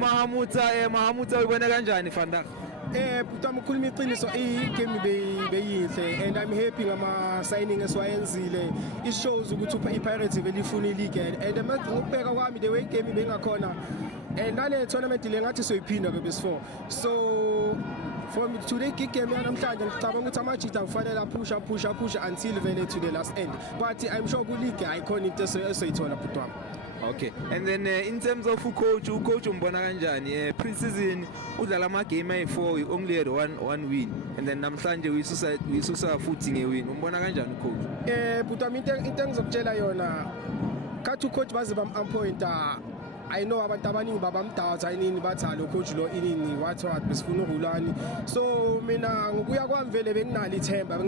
Mahamutsa uyibona kanjani Vandag? But ukhuluma iqiniso igame beyihle and I'm happy ngama signing esiwayenzile. It shows ukuthi iPirates vele ifuna ileague and ngokubheka kwami the way game bengakhona and nale tournament le ngathi soyiphinda ke bes 4. So for me today game yanamhlanje ngicabanga ukuthi amajita kufanele push until vele to the last end, but I'm sure ku league icon into esoyithola butwami. Okay, and then in terms of coach umbona kanjani? Pre-season udlala ama game ayi4, we only had one win, and then namhlanje uyisusa futhi ngewin. Umbona kanjani coach? But into ngizokutshela yona kathi coach baze bam-appointa. I know abantu abaningi babamdawutha inini bathalo coach lo inini what besifuna uRulani. So mina ngokuya kwami vele benginalo ithemba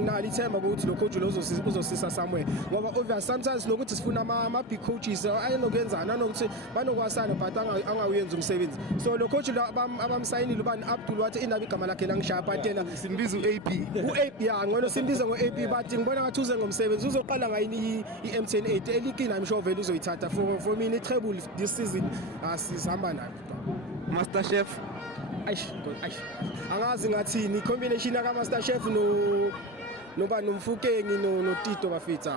ukuthi lo coach lo uzosisa somewhere ngoba obvious sometimes nokuthi sifuna ama big coaches ayenokwenzana nanokuthi banokwasana but angawenza umsebenzi. So lo coach lo abamsayinile ubani Abdul wathi indaba igama lakhe langishaya but yena simbiza uAP ya ngcono simbiza ngoAP but ngibona ngathi uze ngomsebenzi uzoqala ngayini iM10 8 elikini I'm sure vele uzoyithatha for me treble this season. Asihamba nayo Master Chef angazi ngathini combination aka Master Chef noba nomfukengi no Tito bafitha.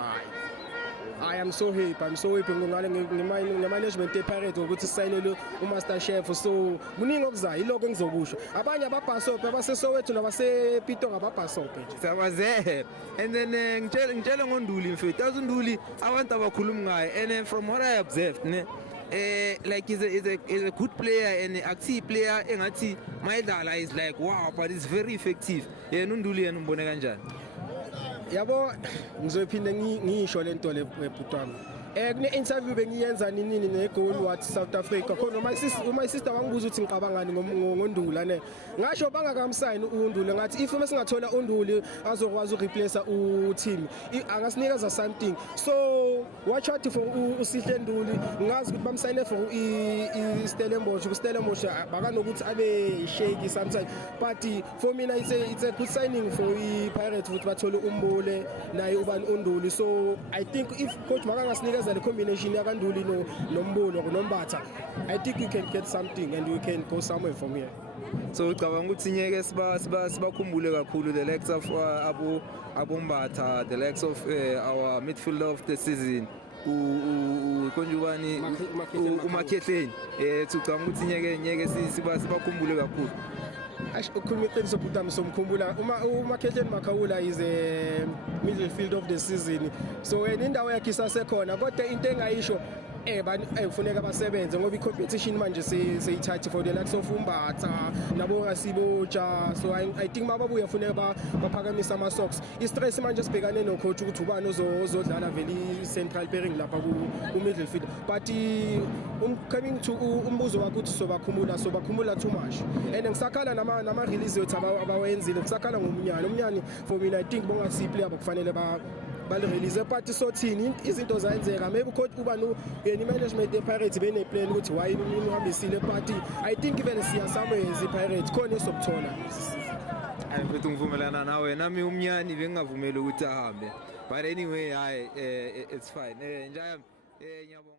I am so happy ngongale ngemanagement ePirates ukuthi sayinele uMaster Chef. So muningi okuzayo iloko engizokusho abanye ababhasope abasesowethu nabasepito ngababhasope nje sabaze. And then ngitshela ngoNduli mfethu uNduli abantu abakhuluma ngayo and from what I observed like is a good player and akuthi player engathi mayidlala is like wow but it's very effective. Yena uNduli yena umbone kanjani? Yabo ngizophinde ngisho lento le butwami kune interview bengiyenza nini neGoal what South Africa khona my sister wangibuza ukuthi ngiqabangani ngoNduli ne ngasho bangakamsayini uNduli ngathi if mesingathola uNduli azokwazi ureplace uTeam angasinikeza something. So watch out for uSihle Nduli ngazi ukuthi bamsayine for iStellenbosch bakanokuthi abe shaky sometimes but for me it's a good signing for iPirates ukuthi bathole umbole naye ubani uNduli. So I think if coach makangasinikeza the combination yakanduli nombulo nombatha I think you can get something and you can go somewhere from here. So ucabanga ukuthi nyeke sibakhumbule kakhulu the likes of abombatha, the likes of our midfielder of the season konjubani uMakhehleni ucabanga ukuthi nyeke sibakhumbule kakhulu? Ukhuluma iqiniso butami somkhumbula uMakhehleni Makhawula is a midfield of the season. So wena indawo yakhe isasekhona kodwa into engayisho kufuneka basebenze ngoba icompetition manje seyithatha for the likes of Umbatha nabo ngasiboja. So I think mababuya funeka baphakamisa ama socks. I-stress manje sibhekane no coach ukuthi ubani ozodlala vele central pairing lapha ku midfield but coming to umbuzo wakho ukuthi sobakhumula too much and ngisakhala nama release yethu abawenzile ngisakhala ngomnyani for me I think bongasi player bakufanele bale release but sothini izinto zayenzeka maybe coach uba no management ePirates bene plan ukuthi why uhambisile but I think vele siya somewhere ePirates khona esokuthola. Mfethu ngivumelana nawe nami umnyani bengingavumeli ukuthi ahambe but anyway it's fine. Njaya ngiyabonga.